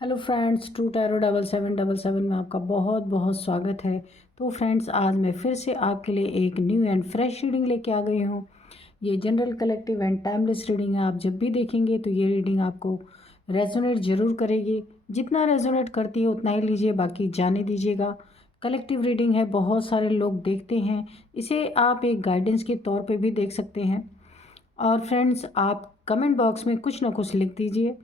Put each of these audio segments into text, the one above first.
Hello friends, true tarot 7777 में आपका बहुत बहुत स्वागत है। तो फ्रेंड्स, आज मैं फिर से आपके लिए एक न्यू एंड फ्रेश रीडिंग लेके आ गई हूँ। ये general collective and timeless reading है। आप जब भी देखेंगे तो ये रीडिंग आपको रेजोनेट ज़रूर करेगी। जितना रेजोनेट करती है उतना ही लीजिए, बाकी जाने दीजिएगा। कलेक्टिव रीडिंग है, बहुत सारे लोग देखते हैं इसे। आप एक गाइडेंस के तौर पे भी देख सकते हैं। और फ्रेंड्स, आप कमेंट बॉक्स में कुछ ना कुछ लिख दीजिए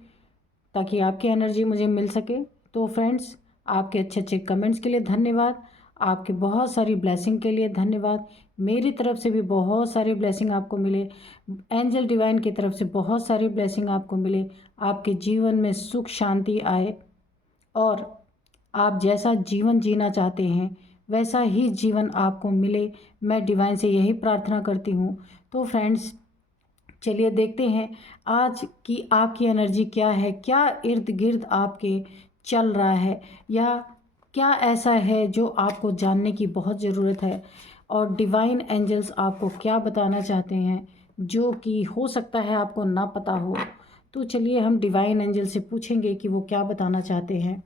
ताकि आपकी एनर्जी मुझे मिल सके। तो फ्रेंड्स, आपके अच्छे अच्छे कमेंट्स के लिए धन्यवाद। आपके बहुत सारी ब्लेसिंग के लिए धन्यवाद। मेरी तरफ से भी बहुत सारी ब्लेसिंग आपको मिले। एंजल डिवाइन की तरफ से बहुत सारी ब्लेसिंग आपको मिले। आपके जीवन में सुख शांति आए और आप जैसा जीवन जीना चाहते हैं वैसा ही जीवन आपको मिले। मैं डिवाइन से यही प्रार्थना करती हूँ। तो फ्रेंड्स, चलिए देखते हैं आज की आपकी एनर्जी क्या है, क्या इर्द गिर्द आपके चल रहा है, या क्या ऐसा है जो आपको जानने की बहुत ज़रूरत है, और डिवाइन एंजल्स आपको क्या बताना चाहते हैं जो कि हो सकता है आपको ना पता हो। तो चलिए हम डिवाइन एंजल से पूछेंगे कि वो क्या बताना चाहते हैं।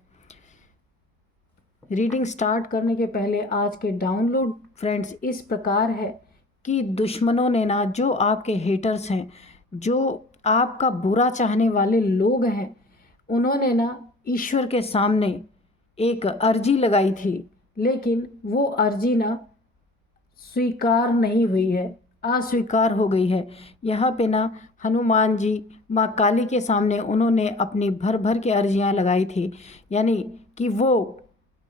रीडिंग स्टार्ट करने के पहले आज के डाउनलोड फ्रेंड्स इस प्रकार है कि दुश्मनों ने ना, जो आपके हेटर्स हैं, जो आपका बुरा चाहने वाले लोग हैं, उन्होंने ना ईश्वर के सामने एक अर्जी लगाई थी, लेकिन वो अर्जी ना स्वीकार नहीं हुई है, अस्वीकार हो गई है। यहाँ पे ना हनुमान जी, माँ काली के सामने उन्होंने अपनी भर भर के अर्जियाँ लगाई थी, यानी कि वो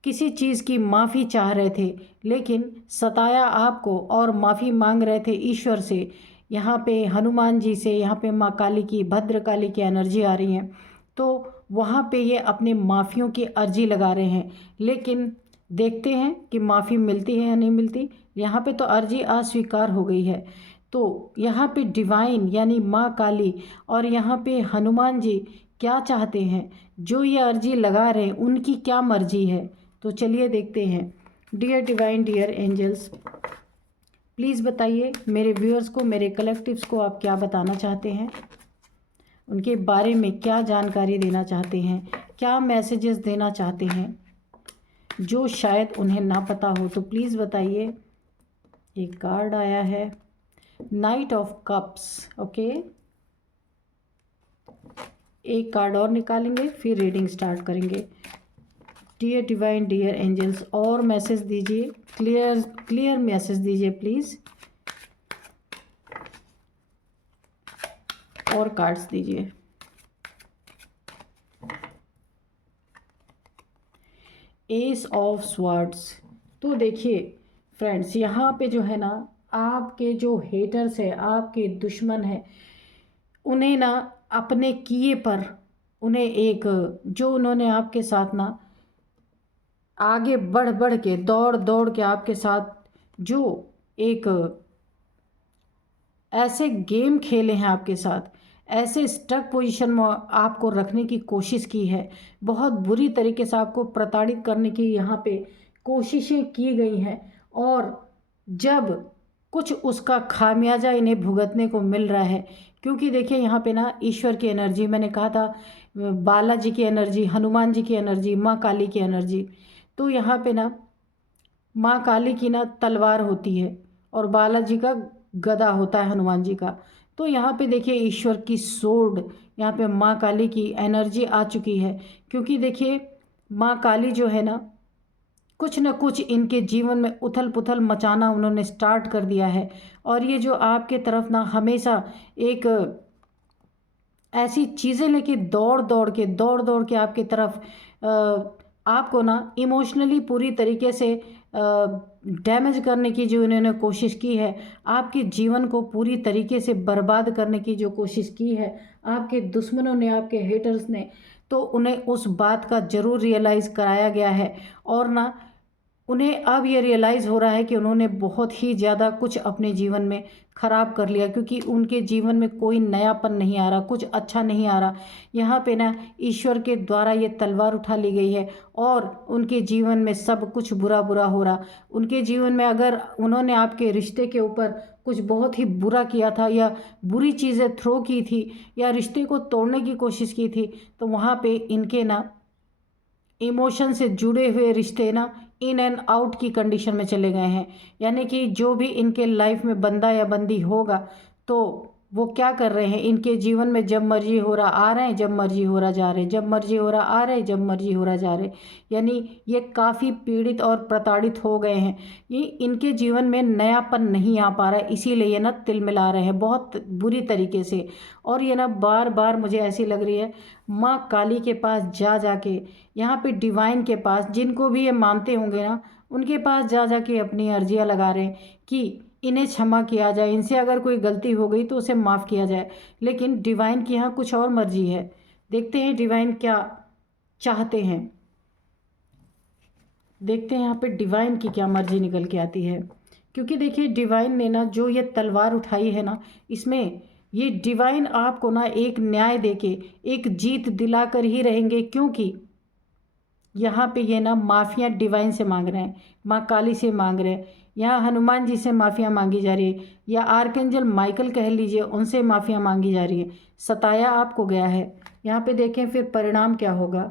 किसी चीज़ की माफ़ी चाह रहे थे, लेकिन सताया आपको और माफ़ी मांग रहे थे ईश्वर से। यहाँ पे हनुमान जी से, यहाँ पे माँ काली की, भद्र काली की एनर्जी आ रही है। तो वहाँ पे ये अपने माफ़ियों की अर्जी लगा रहे हैं, लेकिन देखते हैं कि माफ़ी मिलती है या नहीं मिलती। यहाँ पे तो अर्जी अस्वीकार हो गई है। तो यहाँ पे डिवाइन यानी माँ काली और यहाँ पे हनुमान जी क्या चाहते हैं, जो ये अर्जी लगा रहे हैं उनकी क्या मर्जी है। तो चलिए देखते हैं। Dear divine, dear angels, please बताइए मेरे व्यूअर्स को, मेरे कलेक्टिव्स को आप क्या बताना चाहते हैं, उनके बारे में क्या जानकारी देना चाहते हैं, क्या मैसेजेस देना चाहते हैं जो शायद उन्हें ना पता हो। तो प्लीज़ बताइए। एक कार्ड आया है, नाइट ऑफ कप्स। ओके, एक कार्ड और निकालेंगे फिर रीडिंग स्टार्ट करेंगे। डियर डिवाइन, डियर एंजल्स, और मैसेज दीजिए, क्लियर क्लियर मैसेज दीजिए प्लीज़, और कार्ड्स दीजिए। S of swords. तो देखिए फ्रेंड्स, यहाँ पे जो है ना, आपके जो हेटर्स है, आपके दुश्मन है, उन्हें ना अपने किए पर, उन्हें एक, जो उन्होंने आपके साथ ना आगे बढ़ बढ़ के, दौड़ दौड़ के आपके साथ जो एक ऐसे गेम खेले हैं आपके साथ, ऐसे स्टक पोजीशन में आपको रखने की कोशिश की है, बहुत बुरी तरीके से आपको प्रताड़ित करने की यहाँ पे कोशिशें की गई हैं, और जब कुछ उसका खामियाजा इन्हें भुगतने को मिल रहा है। क्योंकि देखिए यहाँ पे ना ईश्वर की एनर्जी, मैंने कहा था बालाजी की एनर्जी, हनुमान जी की एनर्जी, माँ काली की एनर्जी। तो यहाँ पे ना माँ काली की ना तलवार होती है और बालाजी का गदा होता है, हनुमान जी का। तो यहाँ पे देखिए ईश्वर की सोर्ड, यहाँ पे माँ काली की एनर्जी आ चुकी है। क्योंकि देखिए माँ काली जो है ना, कुछ न कुछ इनके जीवन में उथल पुथल मचाना उन्होंने स्टार्ट कर दिया है। और ये जो आपके तरफ ना हमेशा एक ऐसी चीज़ें लेके दौड़ दौड़ के आपकी तरफ आपको ना इमोशनली पूरी तरीके से डैमेज करने की जो इन्होंने कोशिश की है, आपके जीवन को पूरी तरीके से बर्बाद करने की जो कोशिश की है आपके दुश्मनों ने, आपके हेटर्स ने, तो उन्हें उस बात का ज़रूर रियलाइज़ कराया गया है। और ना उन्हें अब ये रियलाइज़ हो रहा है कि उन्होंने बहुत ही ज़्यादा कुछ अपने जीवन में ख़राब कर लिया, क्योंकि उनके जीवन में कोई नयापन नहीं आ रहा, कुछ अच्छा नहीं आ रहा। यहाँ पे ना ईश्वर के द्वारा ये तलवार उठा ली गई है और उनके जीवन में सब कुछ बुरा बुरा हो रहा। उनके जीवन में अगर उन्होंने आपके रिश्ते के ऊपर कुछ बहुत ही बुरा किया था, या बुरी चीज़ें थ्रो की थी, या रिश्ते को तोड़ने की कोशिश की थी, तो वहाँ पे इनके ना इमोशन से जुड़े हुए रिश्ते ना इन एंड आउट की कंडीशन में चले गए हैं। यानी कि जो भी इनके लाइफ में बंदा या बंदी होगा तो वो क्या कर रहे हैं, इनके जीवन में जब मर्जी हो रहा आ रहे हैं, जब मर्जी हो रहा जा रहे हैं, जब मर्जी हो रहा आ रहे हैं, जब मर्जी हो रहा जा रहे हैं। यानी ये काफ़ी पीड़ित और प्रताड़ित हो गए हैं। ये इनके जीवन में नयापन नहीं आ पा रहा है, इसीलिए ये ना तिलमिला रहे हैं बहुत बुरी तरीके से। और ये ना बार बार मुझे ऐसी लग रही है माँ काली के पास जा जाके, यहाँ पे डिवाइन के पास, जिनको भी ये मानते होंगे ना उनके पास जा जाके अपनी अर्जियाँ लगा रहे हैं कि इन्हें क्षमा किया जाए, इनसे अगर कोई गलती हो गई तो उसे माफ़ किया जाए। लेकिन डिवाइन की यहाँ कुछ और मर्जी है। देखते हैं डिवाइन क्या चाहते हैं, देखते हैं यहाँ पे डिवाइन की क्या मर्जी निकल के आती है। क्योंकि देखिए डिवाइन ने ना जो ये तलवार उठाई है ना, इसमें ये डिवाइन आपको ना एक न्याय देके एक जीत दिला कर ही रहेंगे। क्योंकि यहाँ पे ये ना माफ़ियाँ डिवाइन से मांग रहे हैं, माँ काली से मांग रहे हैं, यहाँ हनुमान जी से माफ़ियाँ मांगी जा रही है, या आर्कएंजल माइकल कह लीजिए उनसे माफ़ियाँ मांगी जा रही है। सताया आपको गया है। यहाँ पे देखें फिर परिणाम क्या होगा,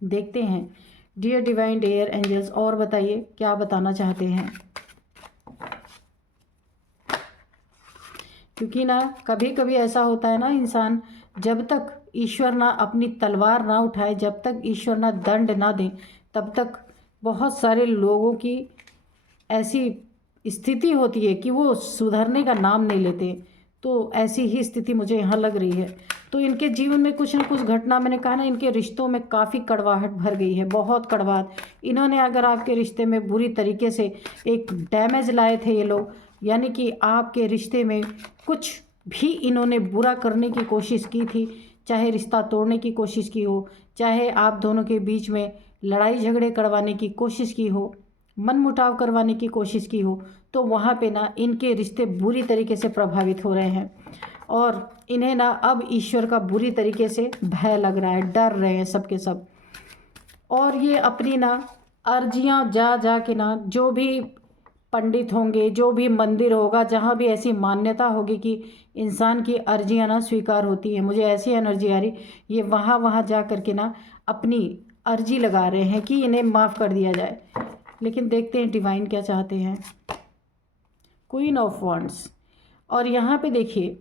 देखते हैं। डियर डिवाइन, डियर एंजल्स, और बताइए क्या बताना चाहते हैं। क्योंकि ना कभी कभी ऐसा होता है ना, इंसान जब तक ईश्वर ना अपनी तलवार ना उठाए, जब तक ईश्वर ना दंड ना दे, तब तक बहुत सारे लोगों की ऐसी स्थिति होती है कि वो सुधरने का नाम नहीं लेते। तो ऐसी ही स्थिति मुझे यहाँ लग रही है। तो इनके जीवन में कुछ ना कुछ घटना, मैंने कहा ना इनके रिश्तों में काफ़ी कड़वाहट भर गई है, बहुत कड़वाहट। इन्होंने अगर आपके रिश्ते में बुरी तरीके से एक डैमेज लाए थे ये लोग, यानी कि आपके रिश्ते में कुछ भी इन्होंने बुरा करने की कोशिश की थी, चाहे रिश्ता तोड़ने की कोशिश की हो, चाहे आप दोनों के बीच में लड़ाई झगड़े करवाने की कोशिश की हो, मनमुटाव करवाने की कोशिश की हो, तो वहाँ पे ना इनके रिश्ते बुरी तरीके से प्रभावित हो रहे हैं। और इन्हें ना अब ईश्वर का बुरी तरीके से भय लग रहा है, डर रहे हैं सब के सब। और ये अपनी ना अर्जियां जा जा के ना, जो भी पंडित होंगे, जो भी मंदिर होगा, जहाँ भी ऐसी मान्यता होगी कि इंसान की अर्जियां ना स्वीकार होती है, मुझे ऐसी एनर्जी आ रही, ये वहाँ वहाँ जा कर के ना अपनी अर्जी लगा रहे हैं कि इन्हें माफ़ कर दिया जाए। लेकिन देखते हैं डिवाइन क्या चाहते हैं। क्वीन ऑफ वॉन्ड्स, और यहाँ पे देखिए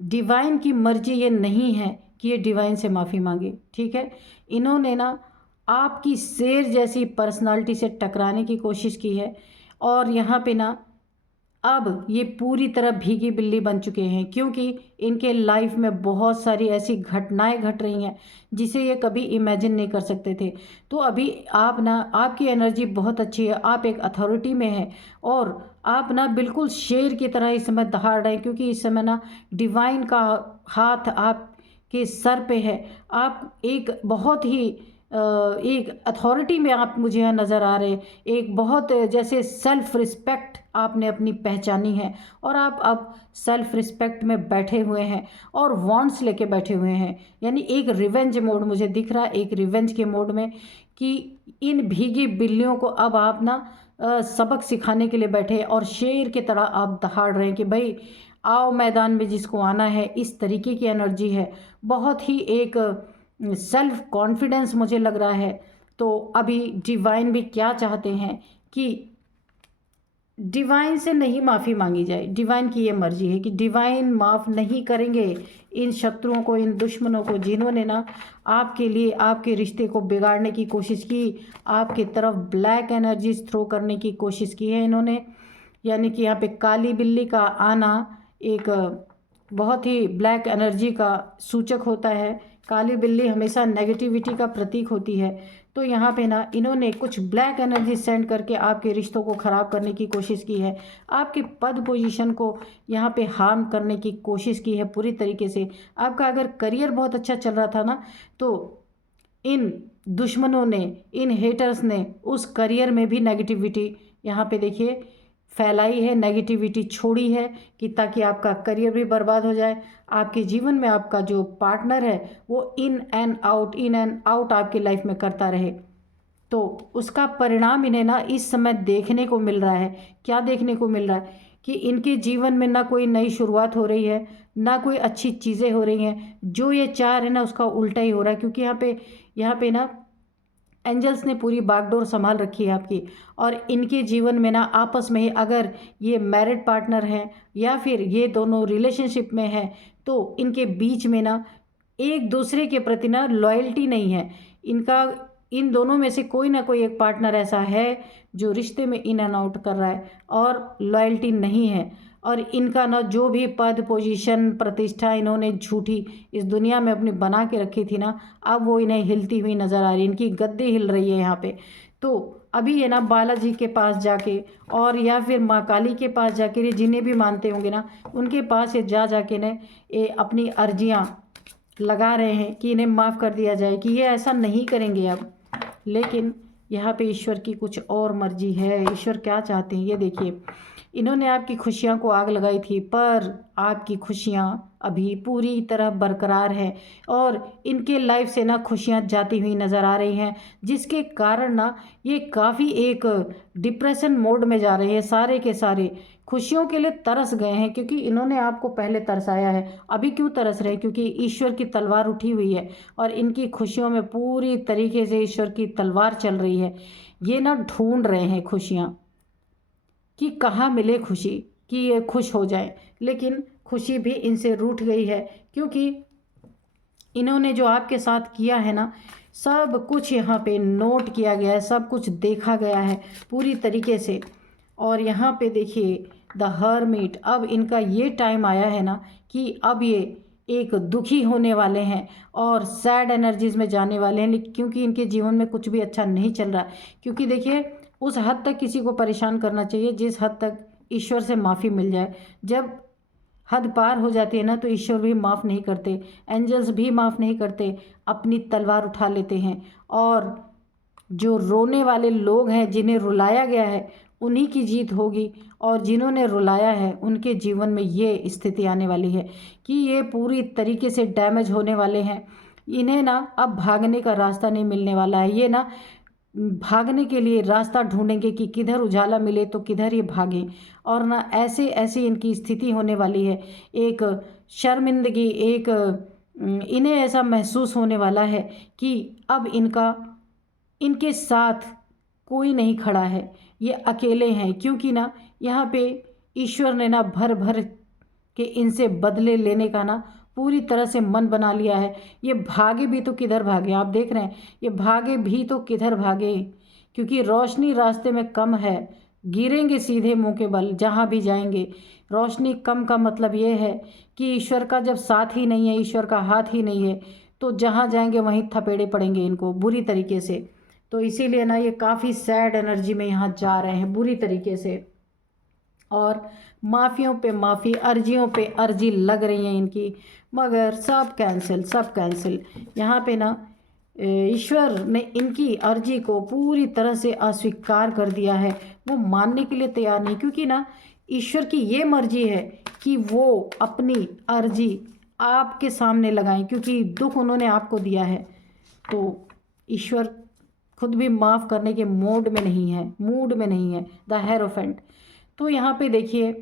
डिवाइन की मर्जी ये नहीं है कि ये डिवाइन से माफ़ी मांगे, ठीक है। इन्होंने ना आपकी शेर जैसी पर्सनालिटी से टकराने की कोशिश की है। और यहाँ पे ना अब ये पूरी तरह भीगी बिल्ली बन चुके हैं, क्योंकि इनके लाइफ में बहुत सारी ऐसी घटनाएं घट रही हैं जिसे ये कभी इमेजिन नहीं कर सकते थे। तो अभी आप ना, आपकी एनर्जी बहुत अच्छी है, आप एक अथॉरिटी में हैं और आप ना बिल्कुल शेर की तरह इस समय दहाड़ रहे हैं। क्योंकि इस समय ना डिवाइन का हाथ आपके सर पे है। आप एक बहुत ही एक अथॉरिटी में आप मुझे यहाँ नज़र आ रहे हैं। एक बहुत जैसे सेल्फ रिस्पेक्ट आपने अपनी पहचानी है, और आप अब सेल्फ रिस्पेक्ट में बैठे हुए हैं और वॉन्ट्स लेके बैठे हुए हैं। यानी एक रिवेंज मोड मुझे दिख रहा है, एक रिवेंज के मोड में, कि इन भीगी बिल्लियों को अब आप ना सबक सिखाने के लिए बैठे हैं और शेर की तरह आप दहाड़ रहे हैं कि भाई आओ मैदान में, जिसको आना है। इस तरीके की एनर्जी है, बहुत ही एक सेल्फ कॉन्फिडेंस मुझे लग रहा है। तो अभी डिवाइन भी क्या चाहते हैं कि डिवाइन से नहीं माफ़ी मांगी जाए। डिवाइन की ये मर्जी है कि डिवाइन माफ़ नहीं करेंगे इन शत्रुओं को, इन दुश्मनों को, जिन्होंने ना आपके लिए आपके रिश्ते को बिगाड़ने की कोशिश की, आपकी तरफ ब्लैक एनर्जीज थ्रो करने की कोशिश की है इन्होंने। यानी कि यहाँ पे काली बिल्ली का आना एक बहुत ही ब्लैक एनर्जी का सूचक होता है। काली बिल्ली हमेशा नेगेटिविटी का प्रतीक होती है। तो यहाँ पे ना इन्होंने कुछ ब्लैक एनर्जी सेंड करके आपके रिश्तों को ख़राब करने की कोशिश की है, आपके पद पोजीशन को यहाँ पे हार्म करने की कोशिश की है पूरी तरीके से। आपका अगर करियर बहुत अच्छा चल रहा था ना, तो इन दुश्मनों ने, इन हेटर्स ने उस करियर में भी नेगेटिविटी यहाँ पे देखिए फैलाई है, नेगेटिविटी छोड़ी है, कि ताकि आपका करियर भी बर्बाद हो जाए, आपके जीवन में आपका जो पार्टनर है वो इन एंड आउट आपकी लाइफ में करता रहे। तो उसका परिणाम इन्हें ना इस समय देखने को मिल रहा है। क्या देखने को मिल रहा है? कि इनके जीवन में ना कोई नई शुरुआत हो रही है, ना कोई अच्छी चीज़ें हो रही हैं। जो ये चाह रहे हैं ना उसका उल्टा ही हो रहा है, क्योंकि यहाँ पे ना एंजल्स ने पूरी बागडोर संभाल रखी है आपकी। और इनके जीवन में ना आपस में ही, अगर ये मैरिड पार्टनर हैं या फिर ये दोनों रिलेशनशिप में हैं, तो इनके बीच में ना एक दूसरे के प्रति ना लॉयल्टी नहीं है इनका। इन दोनों में से कोई ना कोई एक पार्टनर ऐसा है जो रिश्ते में इन एंड आउट कर रहा है और लॉयल्टी नहीं है। और इनका ना जो भी पद, पोजीशन, प्रतिष्ठा इन्होंने झूठी इस दुनिया में अपनी बना के रखी थी ना, अब वो इन्हें हिलती हुई नज़र आ रही है। इनकी गद्दी हिल रही है यहाँ पे। तो अभी ये ना बालाजी के पास जाके और या फिर माँ काली के पास जाके, ये जिन्हें भी मानते होंगे ना उनके पास ये जाके ने ये अपनी अर्जियाँ लगा रहे हैं कि इन्हें माफ़ कर दिया जाए, कि ये ऐसा नहीं करेंगे अब। लेकिन यहाँ पे ईश्वर की कुछ और मर्जी है। ईश्वर क्या चाहते हैं ये देखिए। इन्होंने आपकी खुशियाँ को आग लगाई थी, पर आपकी खुशियाँ अभी पूरी तरह बरकरार हैं और इनके लाइफ से ना खुशियाँ जाती हुई नज़र आ रही हैं, जिसके कारण ना ये काफ़ी एक डिप्रेशन मोड में जा रहे हैं। सारे के सारे खुशियों के लिए तरस गए हैं, क्योंकि इन्होंने आपको पहले तरसाया है। अभी क्यों तरस रहे हैं? क्योंकि ईश्वर की तलवार उठी हुई है और इनकी खुशियों में पूरी तरीके से ईश्वर की तलवार चल रही है। ये ना ढूंढ रहे हैं खुशियाँ कि कहाँ मिले खुशी, कि ये खुश हो जाए। लेकिन खुशी भी इनसे रूठ गई है, क्योंकि इन्होंने जो आपके साथ किया है ना, सब कुछ यहाँ पे नोट किया गया है, सब कुछ देखा गया है पूरी तरीके से। और यहाँ पे देखिए द हर्मिट, अब इनका ये टाइम आया है ना कि अब ये एक दुखी होने वाले हैं और सैड एनर्जीज में जाने वाले हैं, क्योंकि इनके जीवन में कुछ भी अच्छा नहीं चल रहा। क्योंकि देखिए उस हद तक किसी को परेशान करना चाहिए जिस हद तक ईश्वर से माफ़ी मिल जाए। जब हद पार हो जाती है ना तो ईश्वर भी माफ़ नहीं करते, एंजल्स भी माफ़ नहीं करते, अपनी तलवार उठा लेते हैं। और जो रोने वाले लोग हैं, जिन्हें रुलाया गया है, उन्हीं की जीत होगी। और जिन्होंने रुलाया है उनके जीवन में ये स्थिति आने वाली है कि ये पूरी तरीके से डैमेज होने वाले हैं। इन्हें ना अब भागने का रास्ता नहीं मिलने वाला है। ये ना भागने के लिए रास्ता ढूंढेंगे कि किधर उजाला मिले तो किधर ये भागें। और ना ऐसे ऐसे इनकी स्थिति होने वाली है, एक शर्मिंदगी, एक इन्हें ऐसा महसूस होने वाला है कि अब इनके साथ कोई नहीं खड़ा है, ये अकेले हैं। क्योंकि ना यहाँ पे ईश्वर ने ना भर भर के इनसे बदले लेने का ना पूरी तरह से मन बना लिया है। ये भागे भी तो किधर भागे, आप देख रहे हैं, ये भागे भी तो किधर भागे, क्योंकि रोशनी रास्ते में कम है, गिरेंगे सीधे मुंह के बल जहाँ भी जाएंगे। रोशनी कम का मतलब ये है कि ईश्वर का जब साथ ही नहीं है, ईश्वर का हाथ ही नहीं है, तो जहाँ जाएंगे वहीं थपेड़े पड़ेंगे इनको बुरी तरीके से। तो इसीलिए ना ये काफ़ी सैड एनर्जी में यहाँ जा रहे हैं बुरी तरीके से। और माफ़ियों पे माफ़ी, अर्जियों पे अर्जी लग रही हैं इनकी, मगर सब कैंसिल, सब कैंसिल। यहाँ पे ना ईश्वर ने इनकी अर्जी को पूरी तरह से अस्वीकार कर दिया है। वो मानने के लिए तैयार नहीं, क्योंकि ना ईश्वर की ये मर्जी है कि वो अपनी अर्जी आपके सामने लगाएं, क्योंकि दुख उन्होंने आपको दिया है। तो ईश्वर खुद भी माफ़ करने के मूड में नहीं है, द हेरोफेंट। तो यहाँ पे देखिए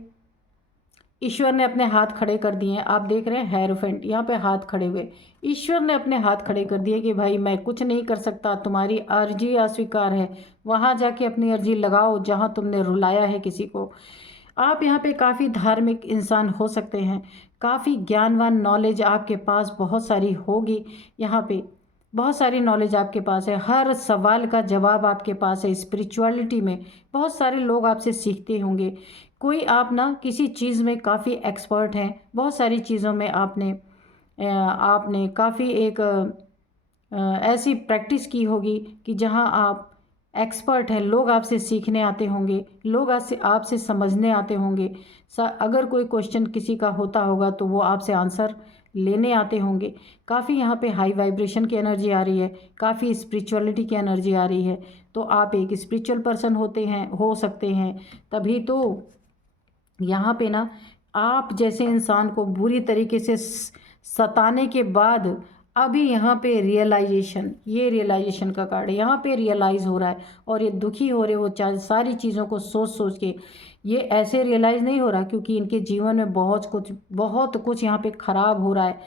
ईश्वर ने अपने हाथ खड़े कर दिए हैं, आप देख रहे हैं हेरोफेंट यहाँ पे हाथ खड़े हुए। ईश्वर ने अपने हाथ खड़े कर दिए कि भाई मैं कुछ नहीं कर सकता, तुम्हारी अर्जी अस्वीकार है, वहाँ जाके अपनी अर्जी लगाओ जहाँ तुमने रुलाया है किसी को। आप यहाँ पे काफ़ी धार्मिक इंसान हो सकते हैं, काफ़ी ज्ञानवान, नॉलेज आपके पास बहुत सारी होगी। यहाँ पे बहुत सारी नॉलेज आपके पास है, हर सवाल का जवाब आपके पास है। स्पिरिचुअलिटी में बहुत सारे लोग आपसे सीखते होंगे। कोई आप ना किसी चीज़ में काफ़ी एक्सपर्ट हैं, बहुत सारी चीज़ों में आपने काफ़ी एक ऐसी प्रैक्टिस की होगी कि जहां आप एक्सपर्ट हैं। लोग आपसे सीखने आते होंगे, लोग आपसे समझने आते होंगे। अगर कोई क्वेश्चन किसी का होता होगा तो वो आपसे आंसर लेने आते होंगे। काफ़ी यहाँ पे हाई वाइब्रेशन की एनर्जी आ रही है, काफ़ी स्पिरिचुअलिटी की एनर्जी आ रही है। तो आप एक स्पिरिचुअल पर्सन हो सकते हैं। तभी तो यहाँ पे ना आप जैसे इंसान को बुरी तरीके से सताने के बाद अभी यहाँ पे रियलाइजेशन, ये रियलाइजेशन का कार्ड है, यहाँ पे रियलाइज़ हो रहा है और ये दुखी हो रहे, वो सारी चीज़ों को सोच सोच के ये ऐसे रियलाइज़ नहीं हो रहा, क्योंकि इनके जीवन में बहुत कुछ यहाँ पे ख़राब हो रहा है।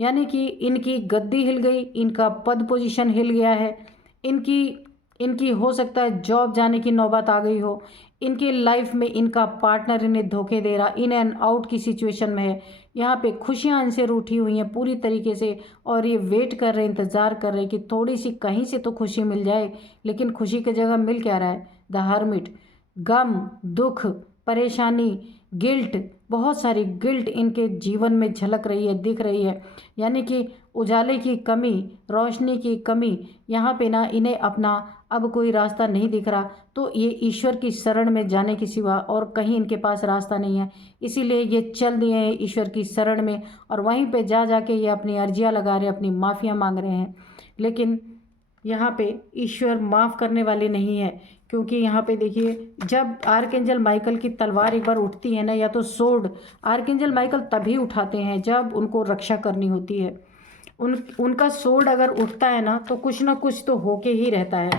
यानी कि इनकी गद्दी हिल गई, इनका पद पोजीशन हिल गया है, इनकी इनकी हो सकता है जॉब जाने की नौबत आ गई हो, इनके लाइफ में इनका पार्टनर इन्हें धोखे दे रहा, इन एंड आउट की सिचुएशन में है। यहाँ पे खुशियाँ इनसे रूठी हुई हैं पूरी तरीके से, और ये वेट कर रहे, इंतज़ार कर रहे कि थोड़ी सी कहीं से तो खुशी मिल जाए, लेकिन खुशी की जगह मिल क्या रहा है? The hermit. गम, दुख, परेशानी, गिल्ट, बहुत सारी गिल्ट इनके जीवन में झलक रही है, दिख रही है। यानी कि उजाले की कमी, रोशनी की कमी, यहाँ पे ना इन्हें अपना अब कोई रास्ता नहीं दिख रहा, तो ये ईश्वर की शरण में जाने के सिवा और कहीं इनके पास रास्ता नहीं है। इसीलिए ये चल दिए हैं ईश्वर की शरण में, और वहीं पे जा के ये अपनी अर्जियाँ लगा रहे हैं, अपनी माफ़ियाँ मांग रहे हैं। लेकिन यहाँ पे ईश्वर माफ़ करने वाले नहीं है, क्योंकि यहाँ पे देखिए, जब आर्कएंजल माइकल की तलवार एक बार उठती है ना, या तो सोर्ड आर्कएंजल माइकल तभी उठाते हैं जब उनको रक्षा करनी होती है। उनका सोर्ड अगर उठता है ना, तो कुछ ना कुछ तो होके ही रहता है।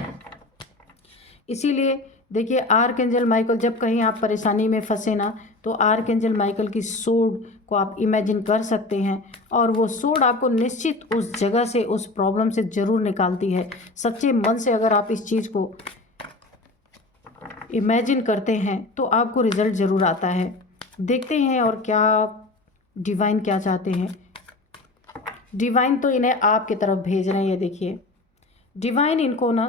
इसीलिए देखिए, आर्कएंजल माइकल जब कहीं आप परेशानी में फंसे ना, तो आर्कएंजल माइकल की सोर्ड को आप इमेजिन कर सकते हैं, और वो सोर्ड आपको निश्चित उस जगह से, उस प्रॉब्लम से ज़रूर निकालती है। सच्चे मन से अगर आप इस चीज़ को इमेजिन करते हैं तो आपको रिज़ल्ट ज़रूर आता है। देखते हैं और क्या डिवाइन क्या चाहते हैं। डिवाइन तो इन्हें आपकी तरफ भेज रहे हैं। ये देखिए, डिवाइन इनको ना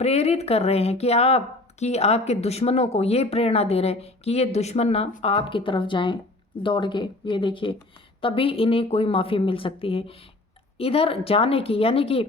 प्रेरित कर रहे हैं कि आपके दुश्मनों को ये प्रेरणा दे रहे हैं कि ये दुश्मन ना आपकी तरफ जाएं दौड़ के। ये देखिए, तभी इन्हें कोई माफ़ी मिल सकती है इधर जाने की। यानी कि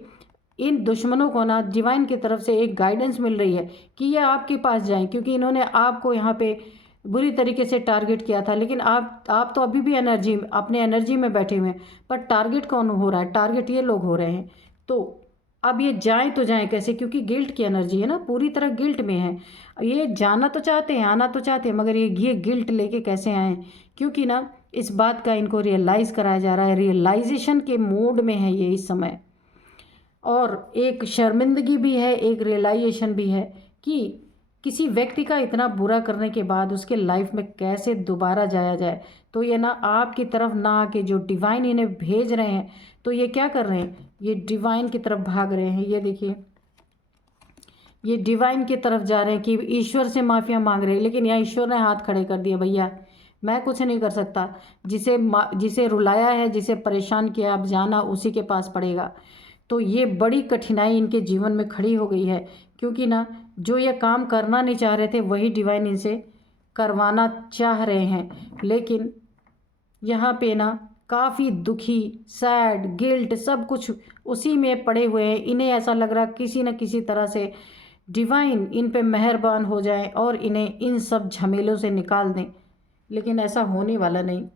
इन दुश्मनों को ना डिवाइन की तरफ से एक गाइडेंस मिल रही है कि ये आपके पास जाएं, क्योंकि इन्होंने आपको यहाँ पे बुरी तरीके से टारगेट किया था। लेकिन आप तो अभी भी अपने एनर्जी में बैठे हुए हैं, पर टारगेट कौन हो रहा है? टारगेट ये लोग हो रहे हैं। तो अब ये जाएं तो जाएं कैसे? क्योंकि गिल्ट की एनर्जी है ना, पूरी तरह गिल्ट में है। ये जाना तो चाहते हैं, आना तो चाहते हैं, मगर ये गिल्ट लेके कैसे आएँ? क्योंकि ना इस बात का इनको रियलाइज़ कराया जा रहा है, रियलाइजेशन के मोड में है ये इस समय। और एक शर्मिंदगी भी है, एक रियलाइजेशन भी है कि किसी व्यक्ति का इतना बुरा करने के बाद उसके लाइफ में कैसे दोबारा जाया जाए। तो ये ना आपकी तरफ ना आके जो डिवाइन इन्हें भेज रहे हैं, तो ये क्या कर रहे हैं? ये डिवाइन की तरफ भाग रहे हैं। ये देखिए, ये डिवाइन की तरफ जा रहे हैं कि ईश्वर से माफ़िया मांग रहे हैं। लेकिन यहाँ ईश्वर ने हाथ खड़े कर दिए, भैया मैं कुछ नहीं कर सकता। जिसे रुलाया है, जिसे परेशान किया, अब जाना उसी के पास पड़ेगा। तो ये बड़ी कठिनाई इनके जीवन में खड़ी हो गई है, क्योंकि ना जो ये काम करना नहीं चाह रहे थे वही डिवाइन इनसे करवाना चाह रहे हैं। लेकिन यहाँ पे ना काफ़ी दुखी, सैड, गिल्ट, सब कुछ उसी में पड़े हुए हैं। इन्हें ऐसा लग रहा किसी न किसी तरह से डिवाइन इन पे मेहरबान हो जाए और इन्हें इन सब झमेलों से निकाल दें, लेकिन ऐसा होने वाला नहीं।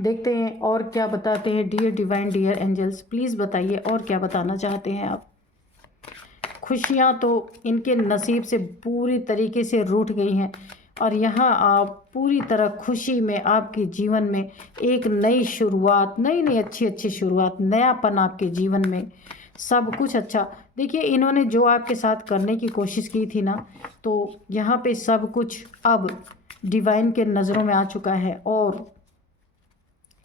देखते हैं और क्या बताते हैं dear divine, dear angels, please बताइए और क्या बताना चाहते हैं आप। खुशियाँ तो इनके नसीब से पूरी तरीके से रूठ गई हैं, और यहाँ आप पूरी तरह खुशी में, आपके जीवन में एक नई शुरुआत, नई अच्छी शुरुआत, नयापन आपके जीवन में, सब कुछ अच्छा। देखिए, इन्होंने जो आपके साथ करने की कोशिश की थी ना, तो यहाँ पे सब कुछ अब डिवाइन के नज़रों में आ चुका है, और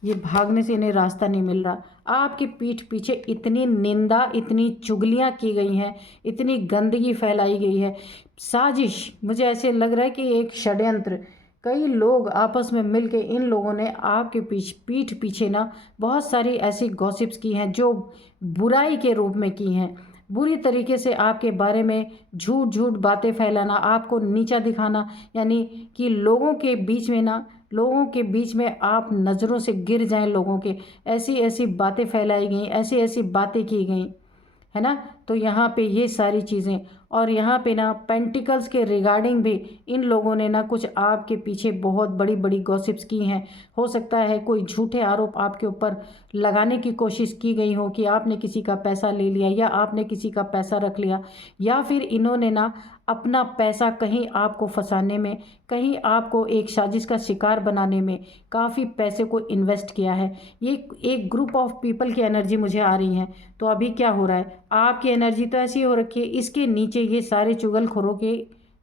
ये भागने से इन्हें रास्ता नहीं मिल रहा। आपकी पीठ पीछे इतनी निंदा, इतनी चुगलियाँ की गई हैं, इतनी गंदगी फैलाई गई है, साजिश, मुझे ऐसे लग रहा है कि एक षड्यंत्र। कई लोग आपस में मिल के इन लोगों ने आपके पीठ पीछे ना बहुत सारी ऐसी गॉसिप्स की हैं जो बुराई के रूप में की हैं। बुरी तरीके से आपके बारे में झूठ बातें फैलाना, आपको नीचा दिखाना, यानी कि लोगों के बीच में आप नज़रों से गिर जाएं लोगों के, ऐसी बातें फैलाई गई, ऐसी बातें की गई, है ना। तो यहाँ पे ये सारी चीज़ें, और यहाँ पे ना पेंटिकल्स के रिगार्डिंग भी इन लोगों ने ना कुछ आपके पीछे बहुत बड़ी गॉसिप्स की हैं। हो सकता है कोई झूठे आरोप आपके ऊपर लगाने की कोशिश की गई हो कि आपने किसी का पैसा ले लिया, या आपने किसी का पैसा रख लिया, या फिर इन्होंने ना अपना पैसा कहीं आपको फंसाने में, कहीं आपको एक साजिश का शिकार बनाने में काफ़ी पैसे को इन्वेस्ट किया है। ये एक ग्रुप ऑफ पीपल की एनर्जी मुझे आ रही है। तो अभी क्या हो रहा है, आपकी एनर्जी तो ऐसी हो रखी है, इसके नीचे ये सारे चुगलखोरों के,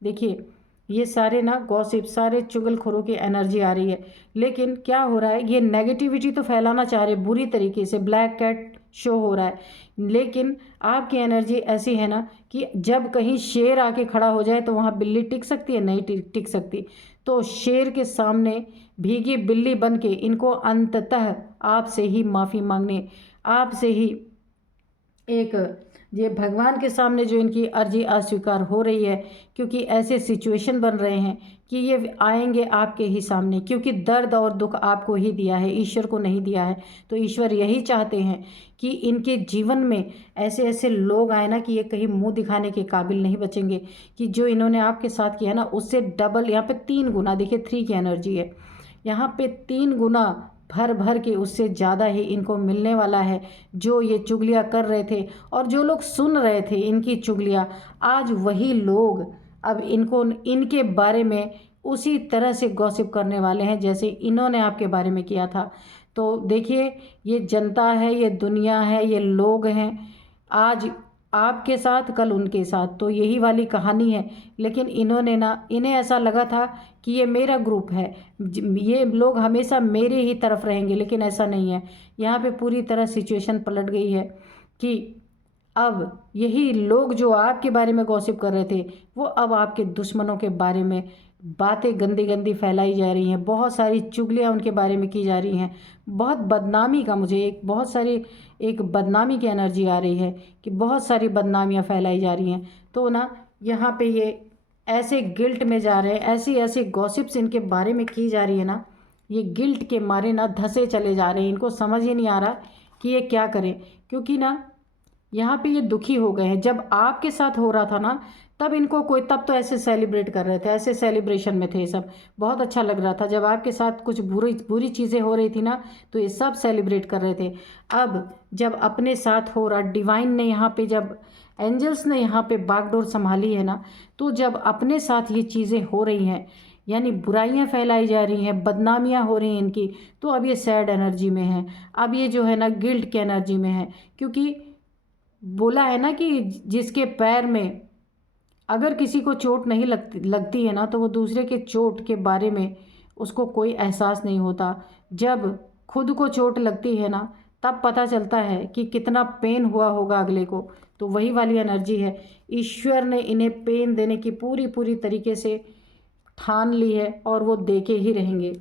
देखिए ये सारे ना गॉसिप, सारे चुगलखोरों की एनर्जी आ रही है। लेकिन क्या हो रहा है, ये नेगेटिविटी तो फैलाना चाह रहे बुरी तरीके से, ब्लैक कैट शो हो रहा है। लेकिन आपकी एनर्जी ऐसी है ना कि जब कहीं शेर आके खड़ा हो जाए तो वहाँ बिल्ली टिक सकती है, नहीं टिक सकती। तो शेर के सामने भीगी बिल्ली बन के इनको अंततः आपसे ही माफ़ी मांगने, आपसे ही एक ये भगवान के सामने जो इनकी अर्जी अस्वीकार हो रही है, क्योंकि ऐसे सिचुएशन बन रहे हैं कि ये आएंगे आपके ही सामने, क्योंकि दर्द और दुख आपको ही दिया है, ईश्वर को नहीं दिया है। तो ईश्वर यही चाहते हैं कि इनके जीवन में ऐसे ऐसे लोग आए ना कि ये कहीं मुंह दिखाने के काबिल नहीं बचेंगे, कि जो इन्होंने आपके साथ किया ना उससे डबल, यहाँ पे 3 गुना, देखिए 3 की एनर्जी है, यहाँ पे 3 गुना भर भर के उससे ज़्यादा ही इनको मिलने वाला है। जो ये चुगलियाँ कर रहे थे और जो लोग सुन रहे थे इनकी चुगलियाँ, आज वही लोग अब इनको, इनके बारे में उसी तरह से गॉसिप करने वाले हैं जैसे इन्होंने आपके बारे में किया था। तो देखिए, ये जनता है, ये दुनिया है, ये लोग हैं, आज आपके साथ कल उनके साथ, तो यही वाली कहानी है। लेकिन इन्होंने ना, इन्हें ऐसा लगा था कि ये मेरा ग्रुप है, ये लोग हमेशा मेरे ही तरफ रहेंगे, लेकिन ऐसा नहीं है। यहाँ पे पूरी तरह सिचुएशन पलट गई है कि अब यही लोग जो आपके बारे में गॉसिप कर रहे थे वो अब आपके दुश्मनों के बारे में बातें गंदी गंदी फैलाई जा रही हैं, बहुत सारी चुगलियाँ उनके बारे में की जा रही हैं, बहुत बदनामी का, मुझे एक बहुत सारी एक बदनामी की एनर्जी आ रही है कि बहुत सारी बदनामियाँ फैलाई जा रही हैं। तो ना यहाँ पे ये ऐसे गिल्ट में जा रहे हैं, ऐसी ऐसी गॉसिप्स इनके बारे में की जा रही है ना, ये गिल्ट के मारे ना धंसे चले जा रहे हैं, इनको समझ ही नहीं आ रहा कि ये क्या करें। क्योंकि ना यहाँ पे ये दुखी हो गए हैं, जब आपके साथ हो रहा था ना तब इनको कोई, तब तो ऐसे सेलिब्रेट कर रहे थे, ऐसे सेलिब्रेशन में थे, ये सब बहुत अच्छा लग रहा था। जब आपके साथ कुछ बुरी बुरी चीज़ें हो रही थी ना तो ये सब सेलिब्रेट कर रहे थे। अब जब अपने साथ हो रहा, डिवाइन ने यहाँ पे, जब एंजल्स ने यहाँ पे बागडोर संभाली है ना, तो जब अपने साथ ये चीज़ें हो रही हैं, यानी बुराइयां फैलाई जा रही हैं, बदनामियां हो रही हैं इनकी, तो अब ये सैड एनर्जी में है, अब ये जो है ना गिल्ट की एनर्जी में है। क्योंकि बोला है ना कि जिसके पैर में अगर किसी को चोट नहीं लगती है ना तो वो दूसरे के चोट के बारे में उसको कोई एहसास नहीं होता। जब खुद को चोट लगती है ना तब पता चलता है कि कितना पेन हुआ होगा अगले को। तो वही वाली एनर्जी है, ईश्वर ने इन्हें पेन देने की पूरी पूरी तरीके से ठान ली है और वो दे के ही रहेंगे।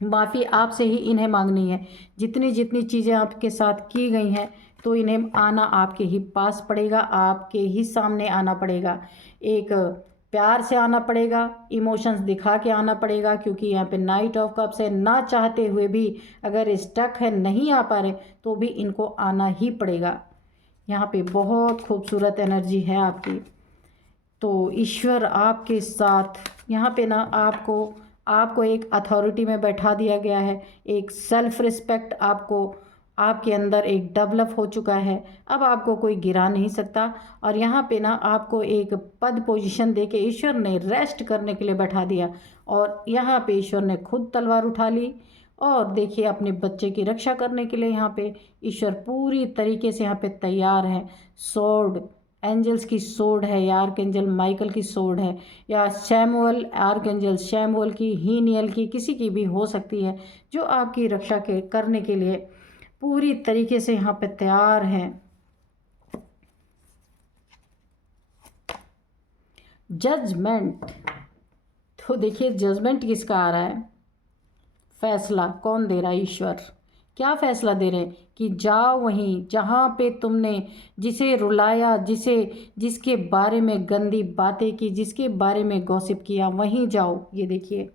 माफ़ी आपसे ही इन्हें मांगनी है। जितनी जितनी चीज़ें आपके साथ की गई हैं तो इन्हें आना आपके ही पास पड़ेगा, आपके ही सामने आना पड़ेगा, एक प्यार से आना पड़ेगा, इमोशंस दिखा के आना पड़ेगा। क्योंकि यहाँ पे नाइट ऑफ कप्स है, ना चाहते हुए भी अगर स्टक है, नहीं आ पा रहे तो भी इनको आना ही पड़ेगा। यहाँ पे बहुत खूबसूरत एनर्जी है आपकी। तो ईश्वर आपके साथ, यहाँ पे ना आपको एक अथॉरिटी में बैठा दिया गया है, एक सेल्फ रिस्पेक्ट आपको, आपके अंदर एक डेवलप हो चुका है, अब आपको कोई गिरा नहीं सकता। और यहाँ पे ना आपको एक पद पोजीशन दे के ईश्वर ने रेस्ट करने के लिए बैठा दिया, और यहाँ पे ईश्वर ने खुद तलवार उठा ली और देखिए अपने बच्चे की रक्षा करने के लिए यहाँ पे ईश्वर पूरी तरीके से यहाँ पे तैयार है। सोर्ड, एंजल्स की सोर्ड है, या आर्कएंजल माइकल की सोर्ड है, या शैमुअल, आर्कएंजल शैमुअल की, हीनियल की, किसी की भी हो सकती है, जो आपकी रक्षा करने के लिए पूरी तरीके से यहाँ पे तैयार हैं। जजमेंट, तो देखिए जजमेंट किसका आ रहा है, फैसला कौन दे रहा है, ईश्वर। क्या फैसला दे रहे हैं कि जाओ वहीं जहाँ पे तुमने जिसे रुलाया, जिसके बारे में गंदी बातें की, जिसके बारे में गॉसिप किया, वहीं जाओ। ये देखिए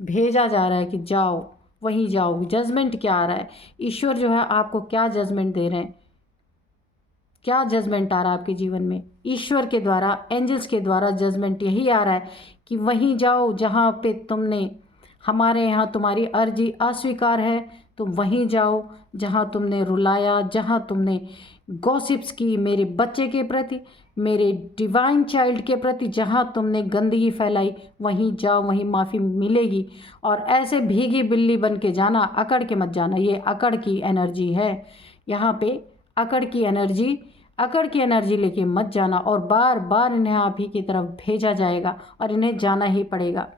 भेजा जा रहा है कि जाओ वहीं जाओ। जजमेंट क्या आ रहा है, ईश्वर जो है आपको क्या जजमेंट दे रहे हैं, क्या जजमेंट आ रहा है आपके जीवन में ईश्वर के द्वारा, एंजल्स के द्वारा जजमेंट यही आ रहा है कि वहीं जाओ जहाँ पे तुमने, हमारे यहाँ तुम्हारी अर्जी अस्वीकार है तो वहीं जाओ जहाँ तुमने रुलाया, जहाँ तुमने गॉसिप्स की मेरे बच्चे के प्रति, मेरे डिवाइन चाइल्ड के प्रति जहाँ तुमने गंदगी फैलाई वहीं जाओ, वहीं माफ़ी मिलेगी। और ऐसे भीगी बिल्ली बन के जाना, अकड़ के मत जाना। ये अकड़ की एनर्जी है यहाँ पे, अकड़ की एनर्जी लेके मत जाना। और बार बार इन्हें आप ही की तरफ भेजा जाएगा और इन्हें जाना ही पड़ेगा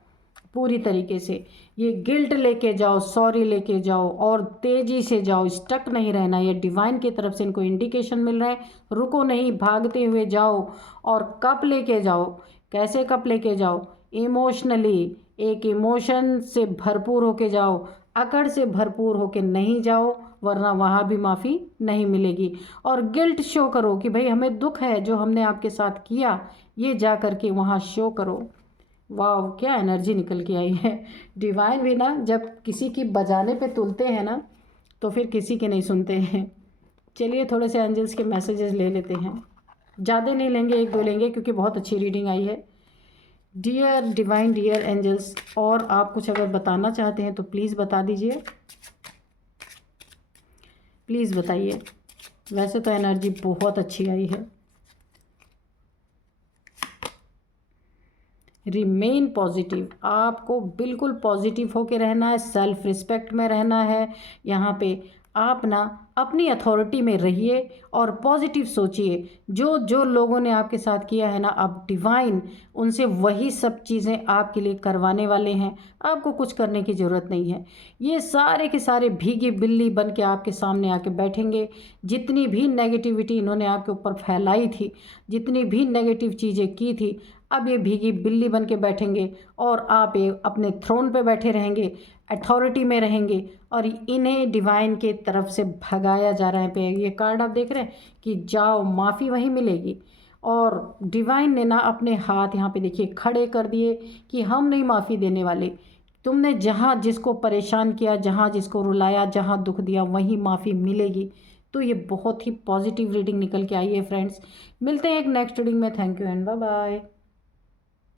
पूरी तरीके से। ये गिल्ट लेके जाओ, सॉरी लेके जाओ और तेज़ी से जाओ, स्टक नहीं रहना। ये डिवाइन की तरफ से इनको इंडिकेशन मिल रहा है, रुको नहीं, भागते हुए जाओ। और कप लेके जाओ। कैसे कप लेके जाओ? इमोशनली, एक इमोशन से भरपूर होके जाओ, अकड़ से भरपूर होके नहीं जाओ, वरना वहाँ भी माफ़ी नहीं मिलेगी। और गिल्ट शो करो कि भाई हमें दुख है जो हमने आपके साथ किया, ये जा कर के वहाँ शो करो। वाह, क्या एनर्जी निकल के आई है। डिवाइन भी ना जब किसी की बजाने पे तुलते हैं ना, तो फिर किसी के नहीं सुनते हैं। चलिए थोड़े से एंजल्स के मैसेजेस ले लेते हैं, ज़्यादा नहीं लेंगे, 1-2 लेंगे क्योंकि बहुत अच्छी रीडिंग आई है। डियर डिवाइन, डियर एंजल्स, और आप कुछ अगर बताना चाहते हैं तो प्लीज़ बता दीजिए, प्लीज़ बताइए। वैसे तो एनर्जी बहुत अच्छी आई है। रिमेन पॉजिटिव, आपको बिल्कुल पॉजिटिव होके रहना है, सेल्फ रिस्पेक्ट में रहना है। यहाँ पे आप ना अपनी अथॉरिटी में रहिए और पॉजिटिव सोचिए। जो जो लोगों ने आपके साथ किया है ना, अब डिवाइन उनसे वही सब चीज़ें आपके लिए करवाने वाले हैं। आपको कुछ करने की ज़रूरत नहीं है। ये सारे के सारे भीगी बिल्ली बन के आपके सामने आके बैठेंगे। जितनी भी नेगेटिविटी इन्होंने आपके ऊपर फैलाई थी, जितनी भी नेगेटिव चीज़ें की थी, अब ये भीगी बिल्ली बन के बैठेंगे और आप ये अपने थ्रोन पे बैठे रहेंगे, अथॉरिटी में रहेंगे और इन्हें डिवाइन के तरफ से भगाया जा रहा है। पे ये कार्ड आप देख रहे हैं कि जाओ, माफ़ी वहीं मिलेगी। और डिवाइन ने ना अपने हाथ यहाँ पे देखिए खड़े कर दिए कि हम नहीं माफ़ी देने वाले। तुमने जहाँ जिसको परेशान किया, जहाँ जिसको रुलाया, जहाँ दुख दिया, वहीं माफ़ी मिलेगी। तो ये बहुत ही पॉजिटिव रीडिंग निकल के आई है फ्रेंड्स। मिलते हैं एक नेक्स्ट रीडिंग में। Thank you and bye bye.